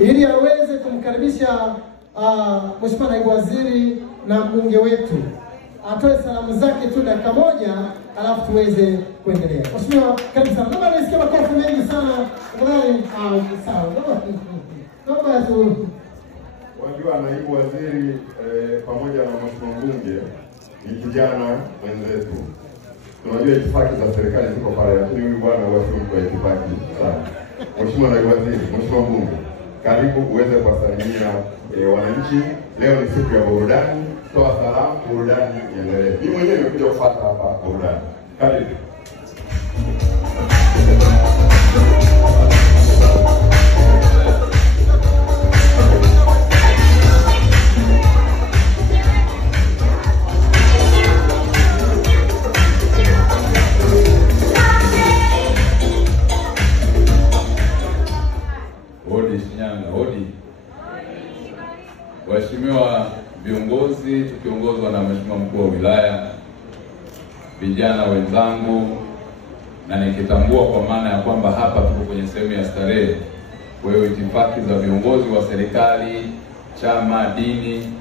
ili aweze kumkaribisha Mheshimiwa Naibu Waziri na mbunge wetu. Atoe salamu zake tu dakika moja, alafu tuweze kuendelea. Mheshimiwa, karibu sana. Naomba nisikie makofi mengi sana. Tafadhali. Sawa. Naomba tu. Wajua Naibu Waziri pamoja na Mheshimiwa mbunge ni kijana mwenzetu. Tunajua itifaki za serikali ziko pale, lakini huyu bwana huwa kwa itifaki. Sawa. Mheshimiwa Naibu Waziri, Mheshimiwa mbunge, karibu uweze kuwasalimia wananchi. Leo ni siku ya burudani. Toa salamu, burudani iendelee. Mimi mwenyewe nimekuja kufuata hapa burudani. Karibu. Waheshimiwa viongozi, tukiongozwa na Mheshimiwa Mkuu wa Wilaya, vijana wenzangu, na nikitambua kwa maana ya kwamba hapa tuko kwenye sehemu ya starehe, kwa hiyo itifaki za viongozi wa serikali, chama, dini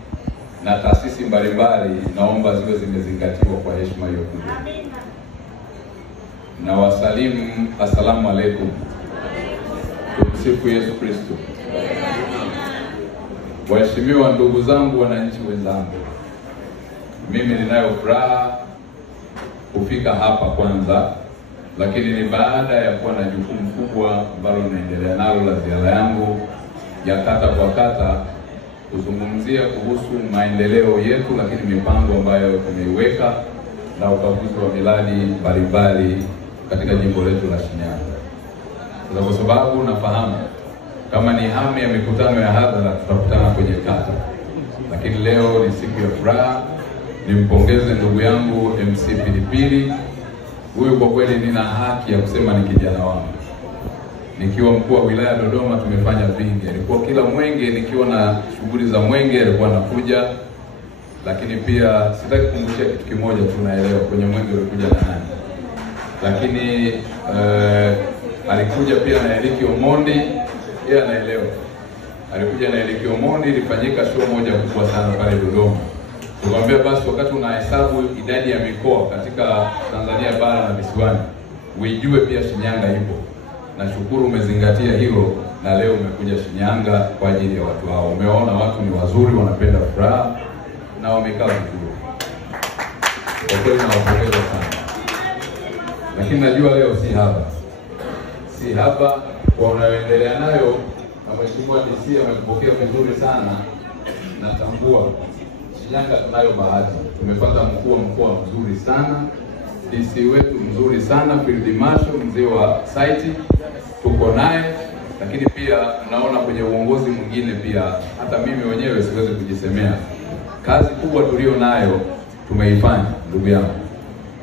na taasisi mbalimbali naomba ziwe zimezingatiwa kwa heshima hiyo kubwa. Na wasalimu, asalamu alaykum. Tumsifu Yesu Kristo. Waheshimiwa ndugu zangu, wananchi wenzangu, mimi ninayo furaha kufika hapa kwanza, lakini ni baada ya kuwa na jukumu kubwa ambalo naendelea nalo la ziara yangu ya kata kwa kata kuzungumzia kuhusu maendeleo yetu, lakini mipango ambayo tumeiweka na ukaguzi wa miradi mbalimbali katika jimbo letu la Shinyanga. Kwa sababu nafahamu kama ni hamu ya mikutano ya hadhara tutakutana kwenye kata, lakini leo ni siku ya furaha. Nimpongeze ndugu yangu MC Pilipili. Huyu kwa kweli nina haki ya kusema ni kijana wangu. Nikiwa mkuu wa wilaya Dodoma tumefanya vingi. Alikuwa kila mwenge, nikiwa na shughuli za mwenge alikuwa anakuja. Lakini pia sitaki kukumbusha kitu kimoja, tunaelewa kwenye mwenge ulikuja na nani. Lakini alikuja pia na Eliki Omondi, yeye anaelewa. Alikuja na Eliki Omondi, ilifanyika show moja kubwa sana pale Dodoma. Tukamwambia basi wakati unahesabu idadi ya mikoa katika Tanzania bara na visiwani, uijue pia Shinyanga ipo. Nashukuru umezingatia hilo na leo umekuja Shinyanga kwa ajili ya watu hao. Umeona watu ni wazuri, wanapenda furaha na wamekaa vizuri. Kwa kweli nawapongeza sana. Lakini najua leo si hapa kwa unayoendelea nayo, na Mheshimiwa DC ametupokea vizuri sana. Natambua Shinyanga tunayo bahati. Tumepata mkuu wa mkoa mzuri sana, DC wetu mzuri sana, Field Marshal mzee wa site tuko naye, lakini pia naona kwenye uongozi mwingine pia hata mimi mwenyewe siwezi kujisemea. Kazi kubwa tulio nayo tumeifanya ndugu yangu.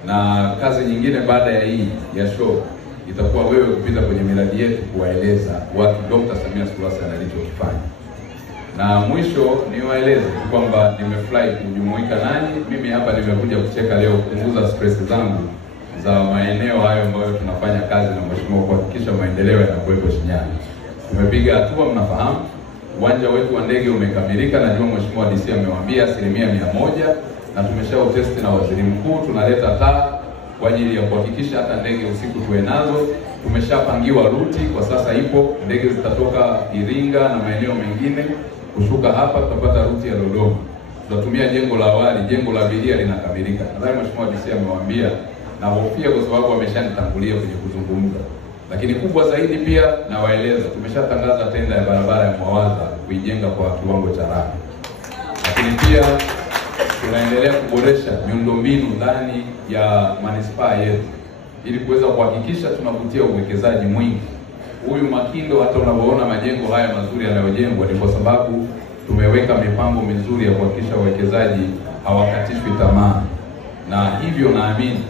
Na kazi nyingine baada ya hii ya show itakuwa wewe kupita kwenye miradi yetu kuwaeleza watu Dr. Samia Suluhu Hassan alichokifanya. Na mwisho niwaeleze kwamba nimefurahi kujumuika nanyi. Mimi hapa nimekuja kucheka leo kupunguza stress zangu za maeneo hayo ambayo tunafanya kazi na mheshimiwa kuhakikisha maendeleo yanakuwepo Shinyanga. Tumepiga hatua, mnafahamu. Uwanja wetu wa ndege umekamilika, najua mheshimiwa DC amewaambia 100%, na tumeshautesti na waziri mkuu. Tunaleta taa kwa ajili ya kuhakikisha hata ndege usiku tuwe nazo. Tumeshapangiwa ruti, kwa sasa ipo, ndege zitatoka Iringa na maeneo mengine kushuka hapa, tutapata ruti ya Dodoma. Tutatumia jengo la awali, jengo la abiria linakamilika. Nadhani mheshimiwa DC amewaambia, na hofia kwa sababu ameshanitangulia kwenye kuzungumza. Lakini kubwa zaidi pia na waeleza, tumeshatangaza tenda ya barabara ya Mwawaza kuijenga kwa kiwango cha lami. Lakini pia tunaendelea kuboresha miundombinu ndani ya manispaa yetu ili kuweza kuhakikisha tunavutia uwekezaji mwingi. Huyu Makindo, hata unapoona majengo haya mazuri yanayojengwa, ni kwa sababu tumeweka mipango mizuri ya kuhakikisha wawekezaji hawakatishwi tamaa. Na hivyo naamini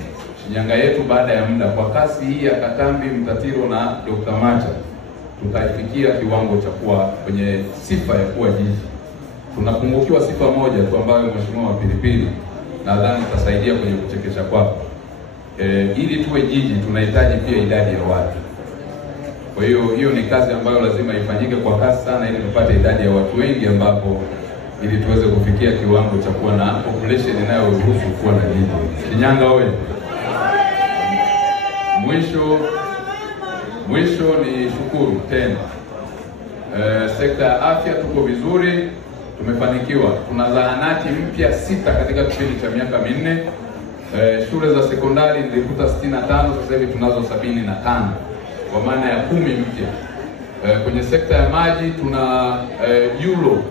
Shinyanga yetu baada ya muda, kwa kasi hii ya Katambi, Mtatiro na Dr. Macha, tutaifikia kiwango cha kuwa kwenye sifa ya kuwa jiji. Tunapungukiwa sifa moja tu ambayo mheshimiwa Pilipili nadhani tutasaidia kwenye kuchekesha kwako. Ili tuwe jiji tunahitaji pia idadi ya watu. Kwa hiyo ni kazi ambayo lazima ifanyike kwa kasi sana, ili tupate idadi ya watu wengi, ambapo ili tuweze kufikia kiwango cha kuwa na population inayoruhusu kuwa na jiji. Shinyanga oye! Mwisho ni shukuru tena. Sekta ya afya tuko vizuri, tumefanikiwa. Tuna zahanati mpya 6 katika kipindi cha miaka minne. Shule za sekondari nilikuta 65, sasa hivi tunazo 75, kwa maana ya 10 mpya. Kwenye sekta ya maji tuna euro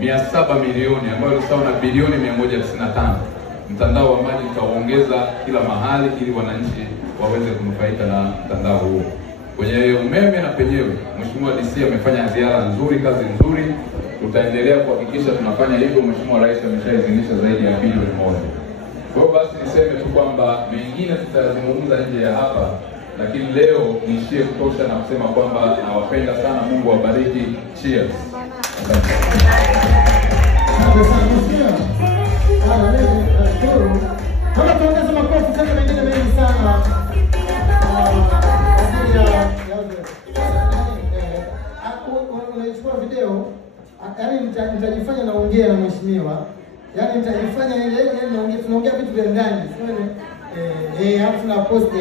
700 milioni ambayo ni sawa na bilioni 195. Mtandao wa maji tutaongeza kila mahali ili wananchi waweze kunufaika na mtandao huo. Kwenye umeme na penyewe, Mheshimiwa DC amefanya ziara nzuri, kazi nzuri. Tutaendelea kuhakikisha tunafanya hivyo. Mheshimiwa Rais ameshaidhinisha zaidi ya bilioni 1. Kwa hiyo basi niseme tu kwamba mengine tutazungumza nje ya hapa, lakini leo niishie kutosha na kusema kwamba nawapenda sana. Mungu awabariki. Cheers. Kama tuongeze makofi tena mengine mengi sana. Unaichukua video, yaani nitajifanya naongea na mheshimiwa. Yaani nitajifanya ile naongea, tunaongea vitu vya ndani. Hapo tuna post